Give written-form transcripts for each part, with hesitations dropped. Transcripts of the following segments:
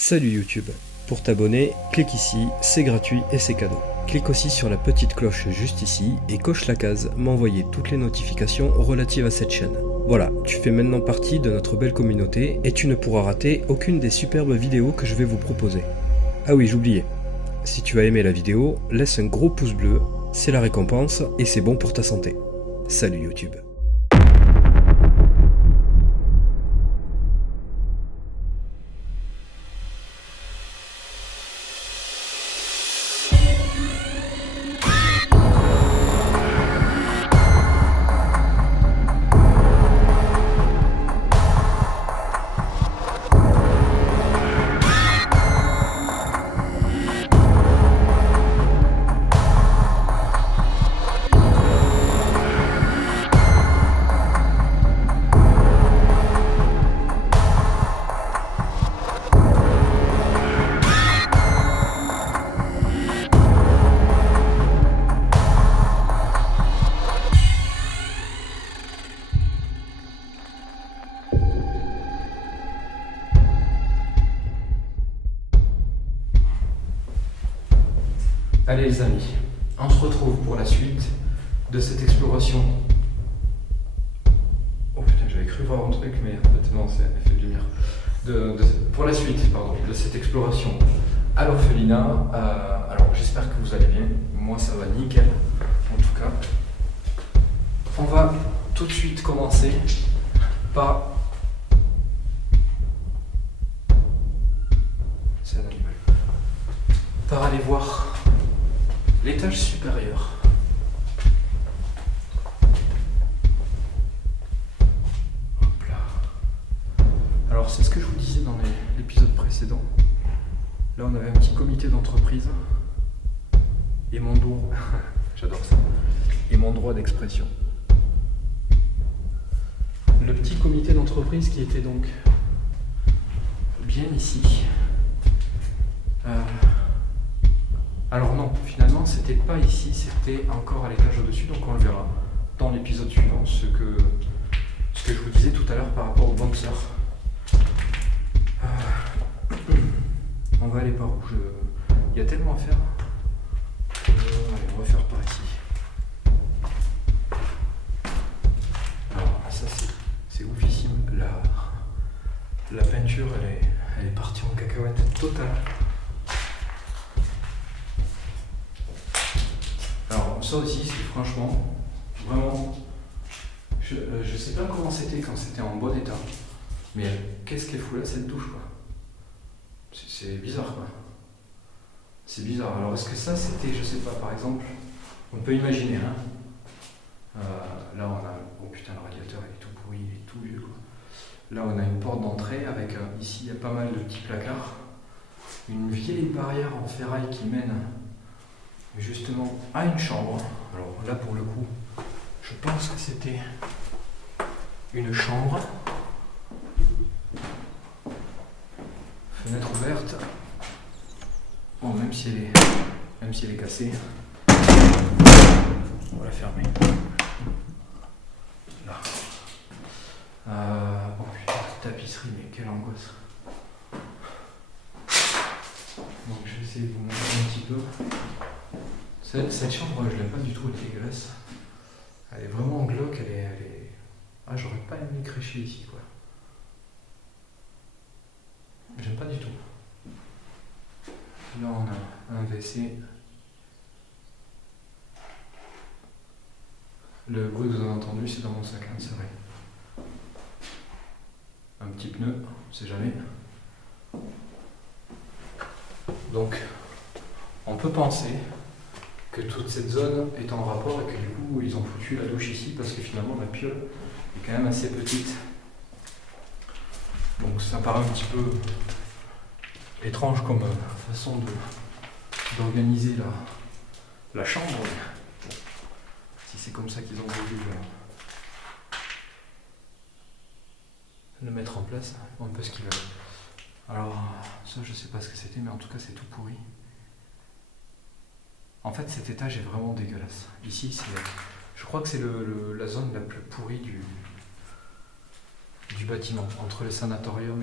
Salut YouTube. Pour t'abonner, clique ici, c'est gratuit et c'est cadeau. Clique aussi sur la petite cloche juste ici et coche la case m'envoyer toutes les notifications relatives à cette chaîne. Voilà, tu fais maintenant partie de notre belle communauté et tu ne pourras rater aucune des superbes vidéos que je vais vous proposer. Ah oui, j'oubliais. Si tu as aimé la vidéo, laisse un gros pouce bleu, c'est la récompense et c'est bon pour ta santé. Salut YouTube. Allez les amis, on se retrouve pour la suite de cette exploration. Oh putain, j'avais cru voir un truc, mais en fait non, c'est un effet de lumière. Pour la suite, de cette exploration à l'orphelinat. Alors j'espère que vous allez bien, moi ça va nickel, en tout cas. On va tout de suite commencer par... C'est un animal. Par aller voir l'étage supérieur. Hop là. Alors c'est ce que je vous disais dans l'épisode précédent. Là on avait un petit comité d'entreprise et mon droit, j'adore ça, et mon droit d'expression. Le petit comité d'entreprise qui était donc bien ici. Alors non, finalement c'était pas ici, c'était encore à l'étage au-dessus, donc on le verra dans l'épisode suivant, ce que je vous disais tout à l'heure par rapport au bouncer. On va aller par où il y a tellement à faire. Allez, on va faire par ici. Alors ça c'est oufissime, la peinture elle est partie en cacahuète totale. Alors ça aussi, c'est franchement, vraiment, je sais pas comment c'était quand c'était en bon état, mais qu'est-ce qu'elle fout là cette douche quoi. C'est bizarre quoi. C'est bizarre. Alors est-ce que ça c'était, je sais pas, par exemple, on peut imaginer, hein. Là on a, oh putain le radiateur il est tout pourri, il est tout vieux quoi. Là on a une porte d'entrée avec, ici il y a pas mal de petits placards, une vieille barrière en ferraille qui mène justement à une chambre. Alors là pour le coup, je pense que c'était une chambre. Fenêtre ouverte. Bon, même si elle est cassée, on va la fermer. Là. Oh putain, tapisserie, mais quelle angoisse. Donc je vais essayer de vous montrer un petit peu. Cette chambre, je l'aime pas du tout, elle est dégueulasse. Elle est vraiment glauque, elle est... Ah, j'aurais pas aimé crécher ici, quoi. J'aime pas du tout. Là, on a un WC. Le bruit que vous avez entendu, c'est dans mon sac, hein, c'est vrai. Un petit pneu, on sait jamais. Donc, on peut penser que toute cette zone est en rapport et que du coup ils ont foutu la douche ici parce que finalement la piole est quand même assez petite. Donc ça paraît un petit peu étrange comme façon d'organiser la chambre. Bon, si c'est comme ça qu'ils ont voulu le mettre en place, un peu ce qu'ils veulent. Alors ça je sais pas ce que c'était, mais en tout cas c'est tout pourri. En fait, cet étage est vraiment dégueulasse. Ici, je crois que c'est la zone la plus pourrie du bâtiment, entre le sanatorium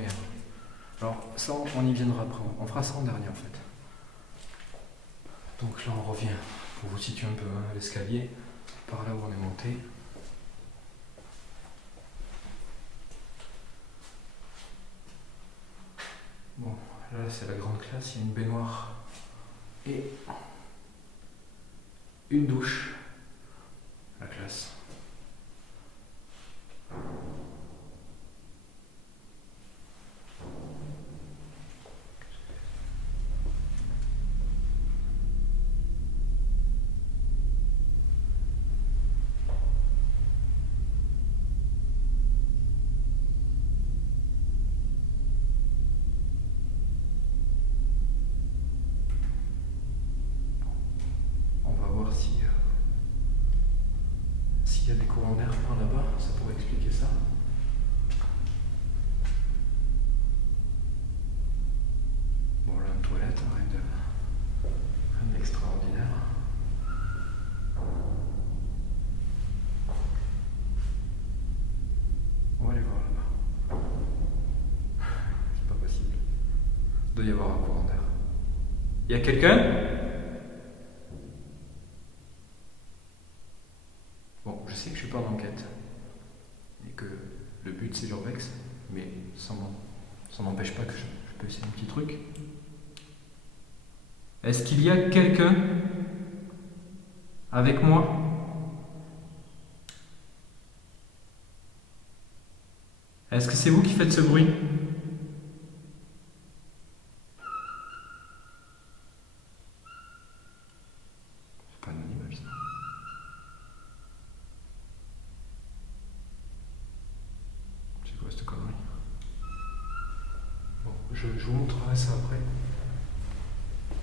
Alors ça, on y viendra après. On fera ça en dernier en fait. Donc là, on revient pour vous situer un peu hein, l'escalier, par là où on est monté. Bon, là c'est la grande classe, il y a une baignoire et une douche. La classe. On va voir si s'il y a des courants d'air par là-bas, ça pourrait expliquer ça. Bon là, une toilette, rien d'extraordinaire. On va aller voir là-bas. C'est pas possible. Il doit y avoir un courant d'air. Il y a quelqu'un ? Bon, je sais que je suis pas en enquête et que le but c'est l'urbex, mais ça n'empêche pas que je peux essayer un petit truc. Est-ce qu'il y a quelqu'un avec moi ? Est-ce que c'est vous qui faites ce bruit ? C'est pas un animal ça. C'est quoi cette connerie ? Bon, je vous montrerai ça après.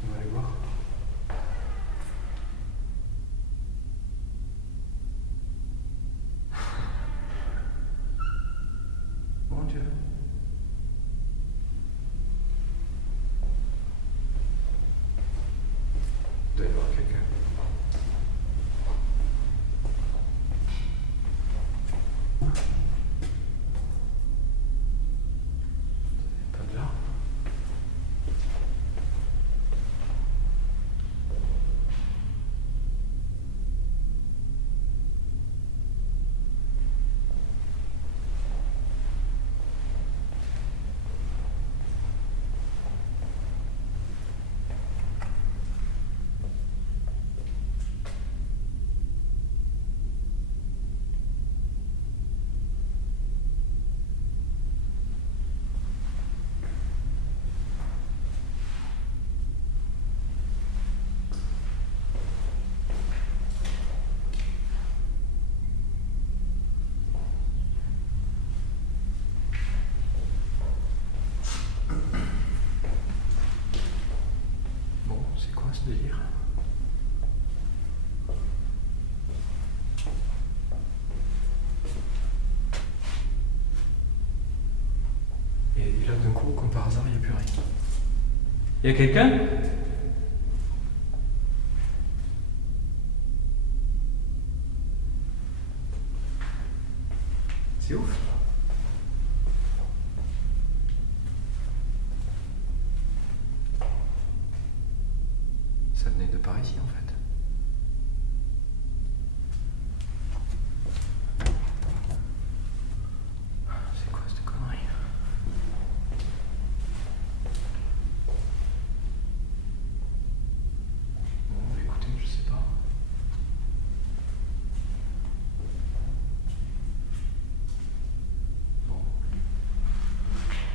On va aller voir. Mon Dieu. Il doit y avoir quelqu'un. Pas de là. Bon, c'est quoi ce délire ? Et là d'un coup, comme par hasard, il n'y a plus rien. Il y a quelqu'un ? C'est ouf. Ça venait de par ici en fait. C'est quoi cette connerie ? Bon, écoutez, je sais pas. Bon.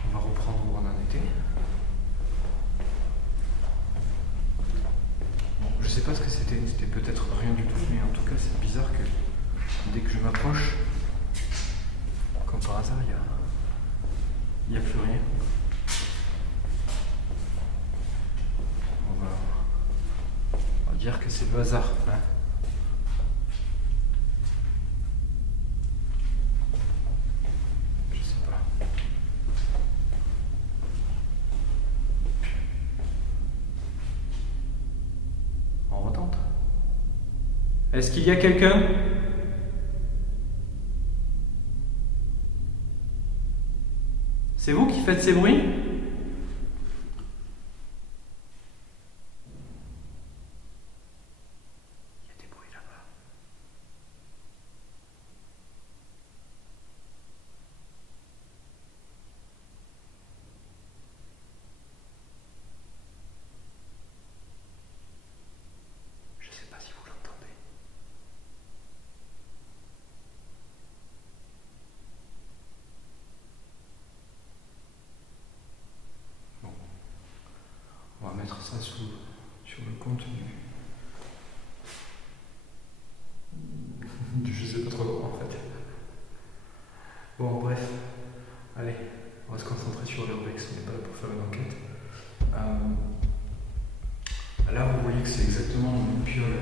On va reprendre où on en était. Bon, je sais pas ce que c'était. C'était peut-être rien du tout, mais en tout cas, c'est bizarre que dès que je m'approche, comme par hasard, il n'y a plus rien. On va dire que c'est le hasard. Hein. Je sais pas. On retente. Est-ce qu'il y a quelqu'un ? C'est vous qui faites ces bruits ? mettre ça sur le contenu. Je sais pas trop quoi en fait. Bon, bref, allez, on va se concentrer sur l'urbex, on n'est pas là pour faire une enquête. Là, vous voyez que c'est exactement la même piole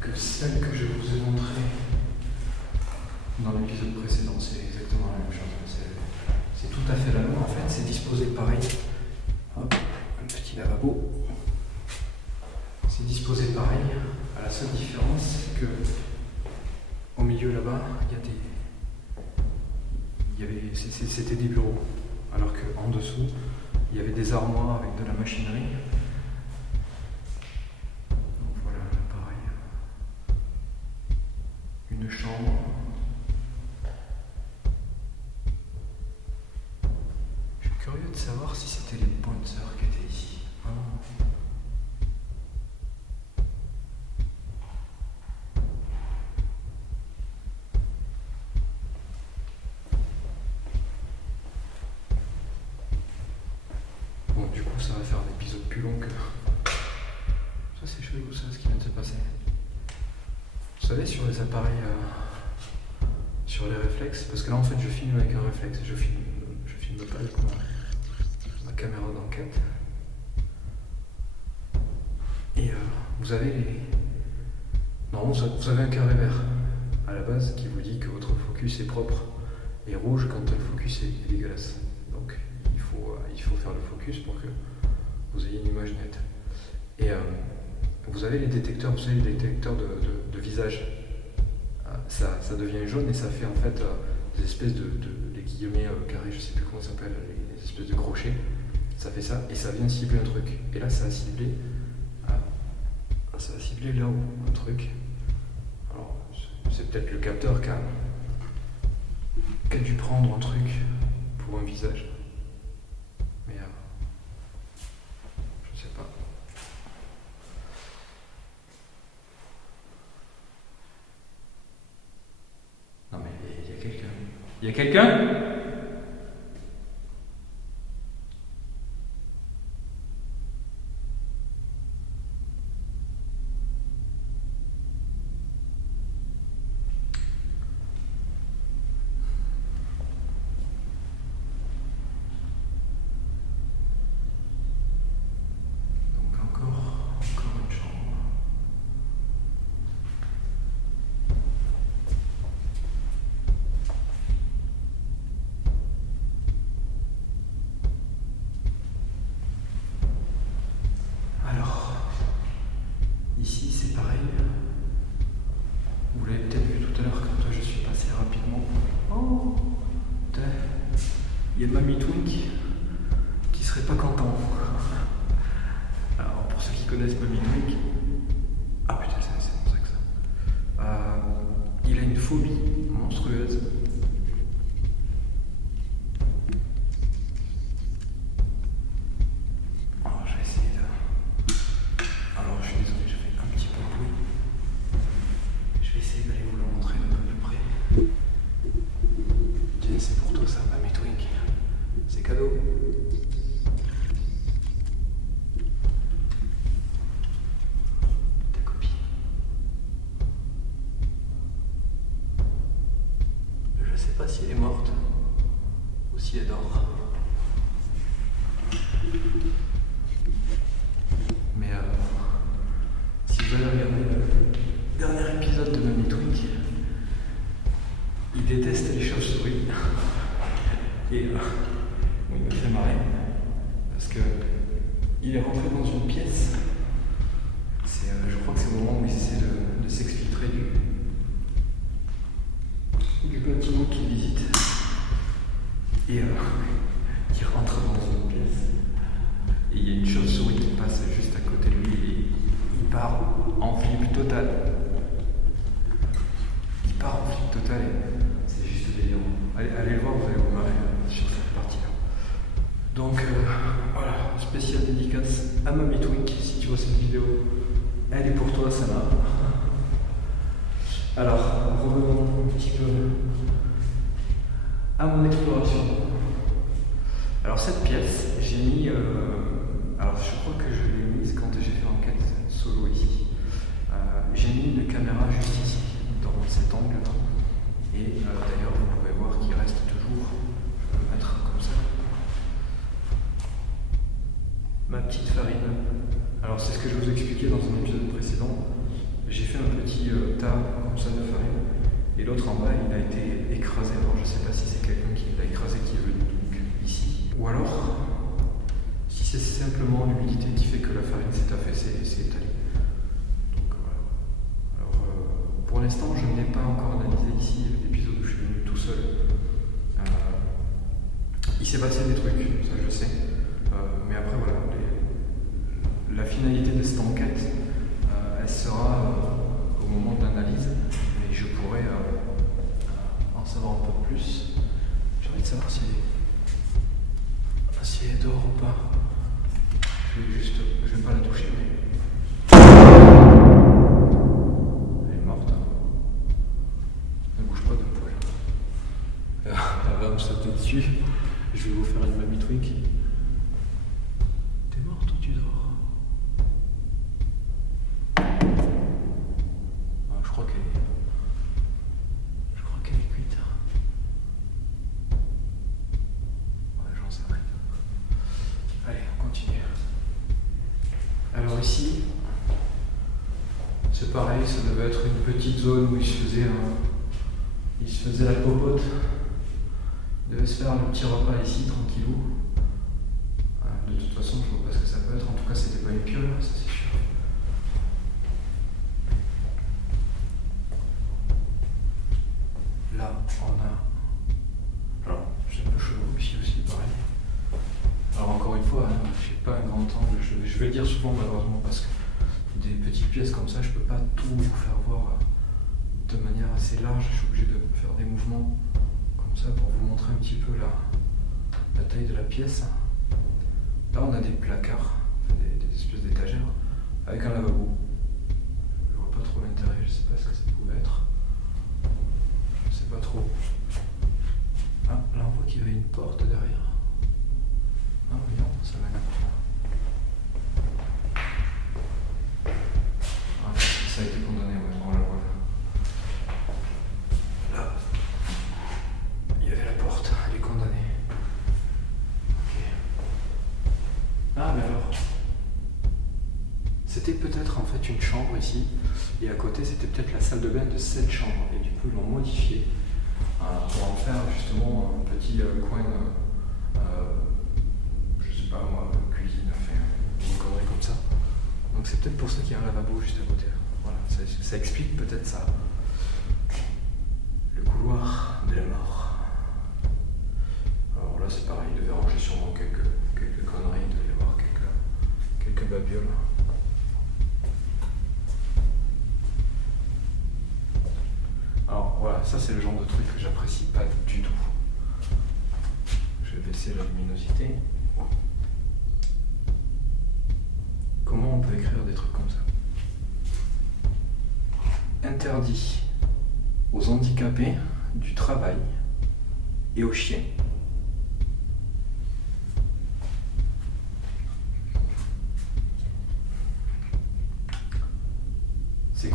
que celle que je vous ai montrée dans l'épisode précédent. C'est exactement la même chose. C'est tout à fait la même. En fait, c'est disposé pareil. Hop, un petit lavabo. C'est disposé pareil. La seule différence, c'est que au milieu là-bas, c'était des bureaux, alors qu'en dessous, il y avait des armoires avec de la machinerie. Donc voilà, pareil. Une chambre. Je suis curieux de savoir si c'était les pointeurs qui étaient ici. Bon, du coup, ça va faire un épisode plus long que... Ça, c'est chelou, ça, ce qui vient de se passer. Vous savez, sur les appareils... sur les réflexes, parce que là, en fait, je filme avec un réflexe. Je filme pas avec ma caméra d'enquête. Et vous avez les... Non, vous avez un carré vert à la base qui vous dit que votre focus est propre et rouge quand le focus est dégueulasse. Donc il faut faire le focus pour que vous ayez une image nette. Et vous avez les détecteurs, vous savez, les détecteurs de visage. Ça devient jaune et ça fait en fait des espèces les guillemets carrés, je sais plus comment ça s'appelle, les espèces de crochets. Ça fait ça et ça vient cibler un truc. Et là, ça a ciblé là où un truc. Alors, c'est peut-être le capteur qui a dû prendre un truc pour un visage. Mais je sais pas. Non mais il y a quelqu'un. Il y a quelqu'un ? Ici, c'est pareil. Vous l'avez peut-être vu tout à l'heure quand je suis passé rapidement. Oh, il y a Mamie Twink qui serait pas content. Alors, pour ceux qui connaissent Mamie Twink, ah putain, c'est pour ça que ça. Il a une phobie monstrueuse. Je sais pas si elle est morte ou si elle dort. Mais si vous avez regardé le dernier épisode de Mamie Twink, il déteste les chauves-souris. Et il me fait marrer parce que il est rentré dans une pièce. Je crois que c'est au moment où il essaie de s'exfiltrer du bâtiment qu'il visite. Et il rentre dans une pièce. Et il y a une chauve-souris qui passe juste à côté de lui et il part en flip total. Il part en flip total et c'est juste délirant. Allez le voir, vous allez vous marrer sur cette partie-là. Donc voilà, spécial dédicace à Mamie Twink. Si tu vois cette vidéo, elle est pour toi, ça va. Alors, revenons un petit peu à mon exploration. Alors cette pièce, j'ai mis... alors je crois que je l'ai mise quand j'ai fait l'enquête solo ici. J'ai mis une caméra juste ici, dans cet angle-là. Et d'ailleurs, vous pouvez voir qu'il reste toujours, je peux le mettre comme ça, ma petite farine. Alors c'est ce que je vous expliquais dans un épisode précédent. J'ai fait un petit tas comme ça de farine. Et l'autre en bas, il a été écrasé. Alors je ne sais pas si c'est quelqu'un qui l'a écrasé qui est venu donc ici. Ou alors, si c'est simplement l'humidité qui fait que la farine s'est affaissée et s'est étalée. Donc voilà. Alors pour l'instant, je n'ai pas encore analysé ici l'épisode où je suis venu tout seul. Il s'est passé des trucs, ça je sais. Mais après voilà, la finalité de cette enquête, elle sera au moment de l'analyse. Et je pourrais en savoir un peu plus. J'ai envie de savoir si elle dort ou pas. Je vais pas la toucher, mais elle est morte. Elle bouge pas de poil. Elle va me sauter dessus. Je vais vous faire une mamie twink. T'es morte ou tu dors? Je crois qu'elle est cuite. Ouais, j'en sais rien. Allez, on continue. Alors ici, c'est pareil, ça devait être une petite zone où il se faisait la popote. Il devait se faire le petit repas ici, tranquillou. De toute façon, je vois pas ce que ça peut être. En tout cas, c'était pas une piole, ça c'est sûr. Là, on a... Alors, j'ai un peu chelou ici aussi, pareil. Alors encore une fois, hein, j'ai pas un grand angle. Je vais le dire souvent malheureusement parce que des petites pièces comme ça, je peux pas tout vous faire voir de manière assez large. Je suis obligé de faire des mouvements comme ça pour vous montrer un petit peu la taille de la pièce. Là, on a des placards, des espèces d'étagères avec un lavabo. Je vois pas trop l'intérêt, je sais pas ce que ça pouvait être. Je sais pas trop. Ah, là on voit qu'il y avait une porte derrière. Ah oui, non, ça mène à quoi? Ah, ça a été condamné, ouais, on la voit là. Là, il y avait la porte, elle est condamnée. Ok. Ah, mais alors, c'était peut-être en fait une chambre ici, et à côté c'était peut-être la salle de bain de cette chambre, et du coup ils l'ont modifié pour en faire justement un petit coin. Je sais pas moi, cuisine, enfin, une connerie comme ça. Donc c'est peut-être pour ça qu'il y a un lavabo juste à côté. Voilà, ça explique peut-être ça. Le couloir de la mort. Alors là c'est pareil, il devait ranger sûrement quelques conneries, il devait y avoir quelques babioles. Alors voilà, ça c'est le genre de truc que j'apprécie pas du tout. Je vais baisser la luminosité. Comment on peut écrire des trucs comme ça? Interdit aux handicapés du travail et aux chiens. C'est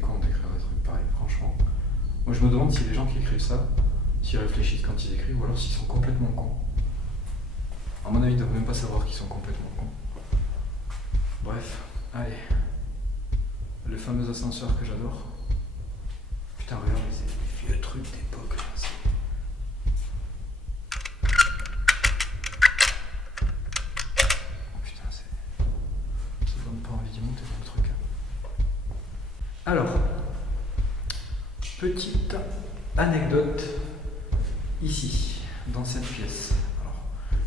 con d'écrire des trucs pareils, franchement. Moi je me demande si les gens qui écrivent ça, s'ils réfléchissent quand ils écrivent, ou alors s'ils sont complètement cons. À mon avis, ils ne doivent même pas savoir qu'ils sont complètement cons. Bref, allez. Le fameux ascenseur que j'adore. Putain, regarde, c'est des vieux trucs d'époque. Oh putain, ça donne pas envie d'y monter dans le truc. Alors, petite anecdote ici, dans cette pièce. Alors,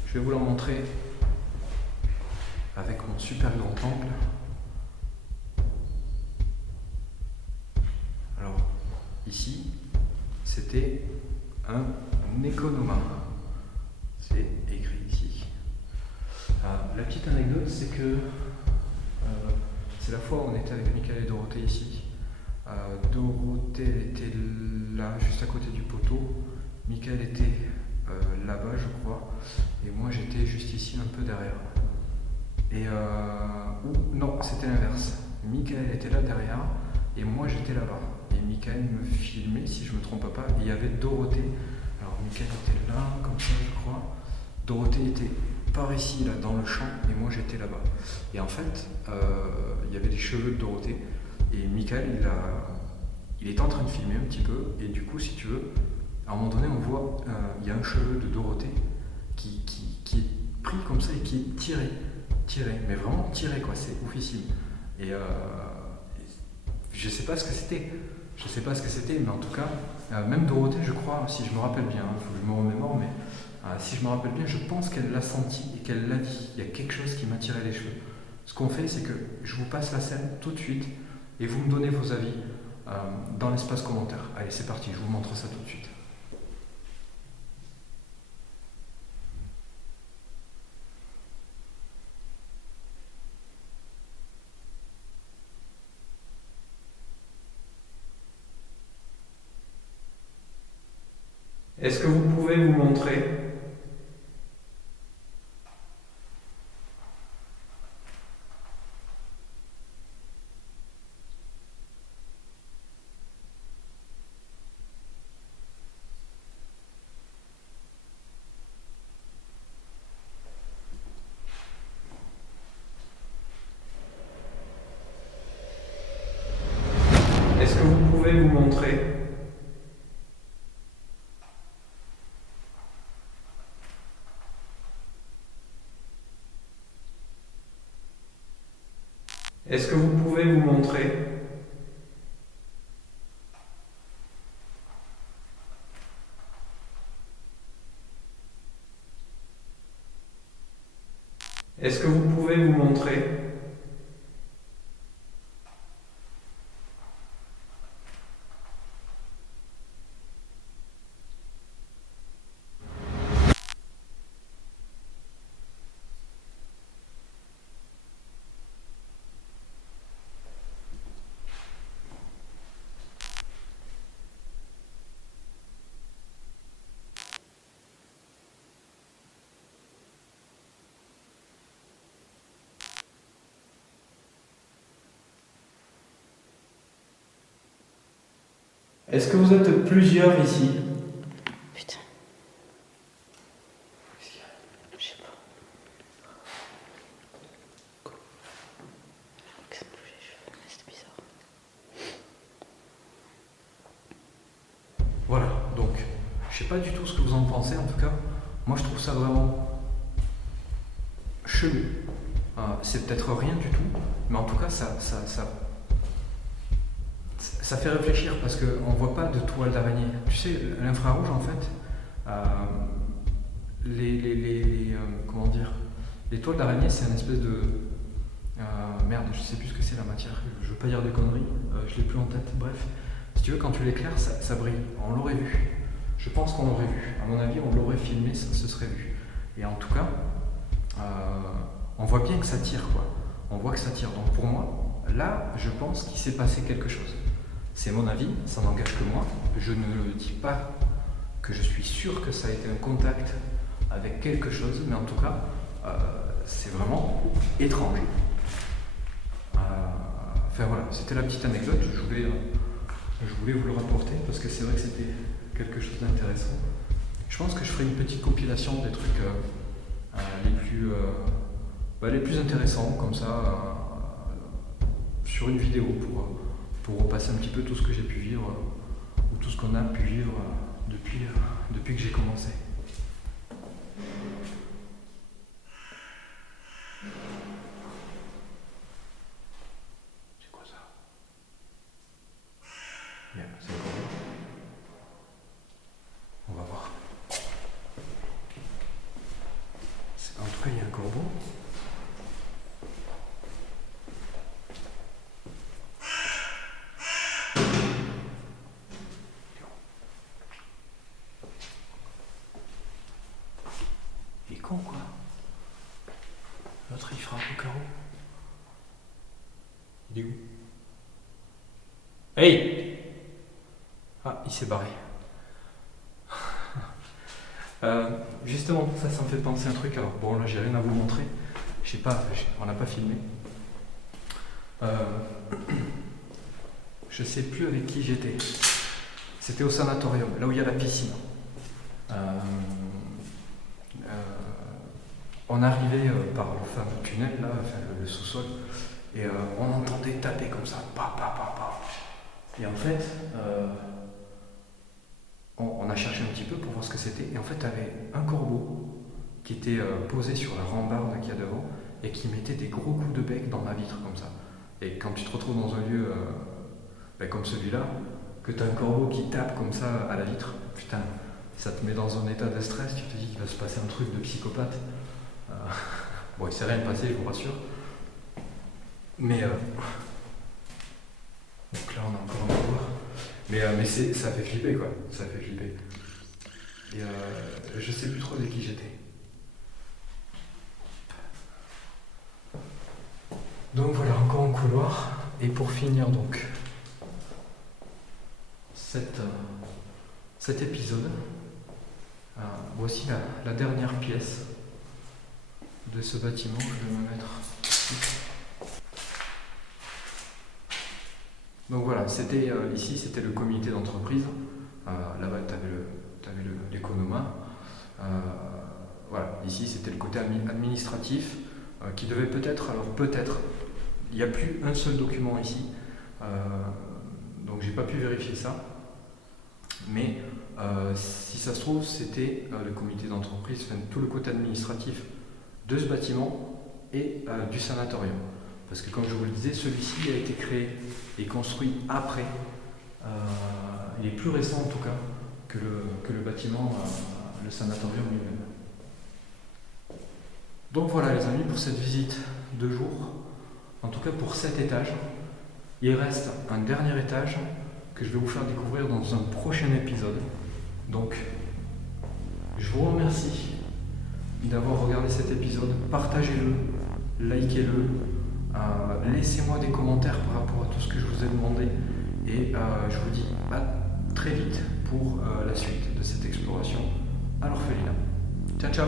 je vais vous la montrer avec mon super grand angle. Alors, ici, c'était un Economa. C'est écrit ici. La petite anecdote, c'est que c'est la fois où on était avec Michael et Dorothée ici. Dorothée était là, juste à côté du poteau. Michael était là-bas, je crois. Et moi j'étais juste ici un peu derrière. Et ou non, c'était l'inverse. Michael était là derrière et moi j'étais là-bas. Et Michael me filmait, si je me trompe pas, et il y avait Dorothée. Alors Michael était là, comme ça je crois. Dorothée était par ici, là, dans le champ, et moi j'étais là-bas. Et en fait, il y avait les cheveux de Dorothée, et Michael, il est en train de filmer un petit peu, et du coup, si tu veux, à un moment donné, on voit, il y a un cheveu de Dorothée qui est pris comme ça et qui est tiré, mais vraiment tiré, quoi, c'est oufissime. Et je sais pas ce que c'était, mais en tout cas, même Dorothée, je crois, si je me rappelle bien, il faut que je me remémore, mais si je me rappelle bien, je pense qu'elle l'a senti et qu'elle l'a dit. Il y a quelque chose qui m'a tiré les cheveux. Ce qu'on fait, c'est que je vous passe la scène tout de suite et vous me donnez vos avis dans l'espace commentaire. Allez, c'est parti, je vous montre ça tout de suite. Est-ce que vous pouvez vous montrer? Est-ce que vous pouvez vous montrer? Est-ce que vous pouvez vous montrer? Est-ce que vous pouvez vous montrer? Est-ce que vous êtes plusieurs ici? Putain. Je sais pas. Que ça me bouge les cheveux, mais c'était bizarre. Voilà, donc je sais pas du tout ce que vous en pensez en tout cas. Moi je trouve ça vraiment chelou. C'est peut-être rien du tout, mais en tout cas ça fait réfléchir parce qu'on ne voit pas de toile d'araignée. Tu sais, l'infrarouge en fait, comment dire, les toiles d'araignée c'est une espèce de merde, je sais plus ce que c'est la matière. Je veux pas dire des conneries, je l'ai plus en tête. Bref, si tu veux, quand tu l'éclaires, ça brille. On l'aurait vu. Je pense qu'on l'aurait vu. À mon avis, on l'aurait filmé, ça se serait vu. Et en tout cas, on voit bien que ça tire, quoi. On voit que ça tire. Donc pour moi, là, je pense qu'il s'est passé quelque chose. C'est mon avis, ça n'engage que moi. Je ne dis pas que je suis sûr que ça a été un contact avec quelque chose, mais en tout cas, c'est vraiment étrange. Enfin voilà, c'était la petite anecdote. Je voulais vous le rapporter parce que c'est vrai que c'était quelque chose d'intéressant. Je pense que je ferai une petite compilation des trucs les plus intéressants, comme ça, sur une vidéo pour repasser un petit peu tout ce que j'ai pu vivre, ou tout ce qu'on a pu vivre depuis que j'ai commencé. C'est quoi ça? Bien, c'est le corbeau. On va voir. En tout cas, il y a un corbeau. Il est con, quoi. L'autre, il frappe au carreau. Il est où? Hey! Ah, il s'est barré. Justement, ça me fait penser à un truc. Alors, bon, là, j'ai rien à vous montrer. On n'a pas filmé. Je sais plus avec qui j'étais. C'était au sanatorium, là où il y a la piscine. On arrivait par le fameux tunnel, là, enfin, le sous-sol, et on entendait taper comme ça, pa, pa, pa, pa. Et en fait, on a cherché un petit peu pour voir ce que c'était, et en fait, il y avait un corbeau qui était posé sur la rambarde qu'il y a devant, et qui mettait des gros coups de bec dans ma vitre, comme ça. Et quand tu te retrouves dans un lieu comme celui-là, que tu as un corbeau qui tape comme ça à la vitre, putain, ça te met dans un état de stress, tu te dis qu'il va se passer un truc de psychopathe. Bon, il s'est rien passé, je vous rassure. Mais donc là, on a encore un pouvoir. Mais ça fait flipper, quoi. Ça fait flipper. Et je sais plus trop de qui j'étais. Donc voilà, encore un couloir. Et pour finir, donc, cet épisode, voici la dernière pièce de ce bâtiment. Je vais me mettre ici. Donc voilà, ici c'était le comité d'entreprise. Là-bas tu avais l'économa. Voilà, ici c'était le côté administratif qui devait peut-être, il n'y a plus un seul document ici, donc j'ai pas pu vérifier ça. Mais si ça se trouve, c'était le comité d'entreprise, enfin, tout le côté administratif de ce bâtiment et du sanatorium. Parce que comme je vous le disais, celui-ci a été créé et construit après. Il est plus récent en tout cas que le bâtiment, le sanatorium lui-même. Donc voilà les amis, pour cette visite de jour, en tout cas pour cet étage, il reste un dernier étage que je vais vous faire découvrir dans un prochain épisode. Donc, je vous remercie d'avoir regardé cet épisode. Partagez-le, likez-le, laissez-moi des commentaires par rapport à tout ce que je vous ai demandé. Et je vous dis à très vite pour la suite de cette exploration à l'orphelinat. Ciao, ciao!